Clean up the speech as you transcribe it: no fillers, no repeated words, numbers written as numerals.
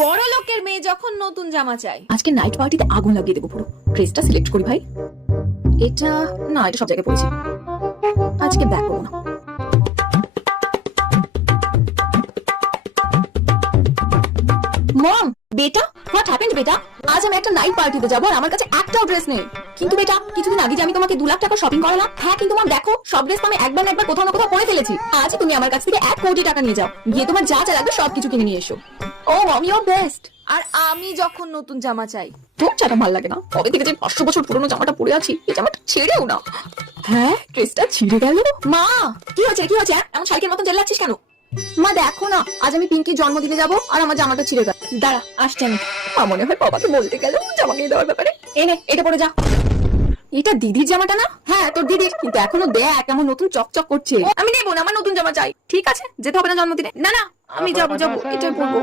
বড় লোকের মেয়ে যখন নতুন জামা চাই। আজকে নাইট পার্টিতে আগুন লাগিয়ে দেবো পুরো। ড্রেসটা সিলেক্ট করি ভাই। এটা না, এটা সব জায়গায় পড়েছি। আজকে ব্যাক করবো না। মম, বেটা, হোয়াট হ্যাপেন্ড বেটা? আজ আমি একটা নাইট পার্টিতে যাবো আর আমার কাছে একটাও ড্রেস নেই। কিন্তু বেটা, কিছুদিন আগে যে আমি তোমাকে 2 লাখ টাকা শপিং করালাম, হ্যাঁ কিন্তু মম দেখো, সব ড্রেস তো আমি একবার না একবার কোথাও না কোথাও পরে ফেলেছি। আজ তুমি আমার কাছ থেকে 1 কোটি টাকা নিয়ে যাও, গিয়ে তোমার যা যা লাগবে সবকিছু কিনে নিয়ে এসো। ও মম, ইউ আর বেস্ট। আর আমি যখন নতুন জামা চাই। তোর জামা ভালো লাগে না? কবে থেকে যে 500 বছর পুরনো জামাটা পরে আছি, এই জামাটা ছেড়েও না। হ্যাঁ, ড্রেসটা ছিঁড়ে গেল। মা, কি হয়েছে কি হয়েছে? এমন শালিকের মতন জেলাচ্ছিস কেন? মা দেখো না, আজ আমি পিঙ্কির জন্মদিনে যাবো আর আমার জামাটা ছিঁড়ে গেল। দাঁড়া, আসছি আমি। মা মনে হয় বাবাকে বলতে গেল জামা কিনে দেওয়ার ব্যাপারে। এনে এটা পরে যা। এটা দিদির জামাটা না? হ্যাঁ তোর দিদির, কিন্তু এখনো দেখ কেমন নতুন চকচক করছে। আমি নেবো না, আমার নতুন জামা চাই। ঠিক আছে, যেতে হবে না জন্মদিনে। না না, আমি যাবো, এটাই পরবো।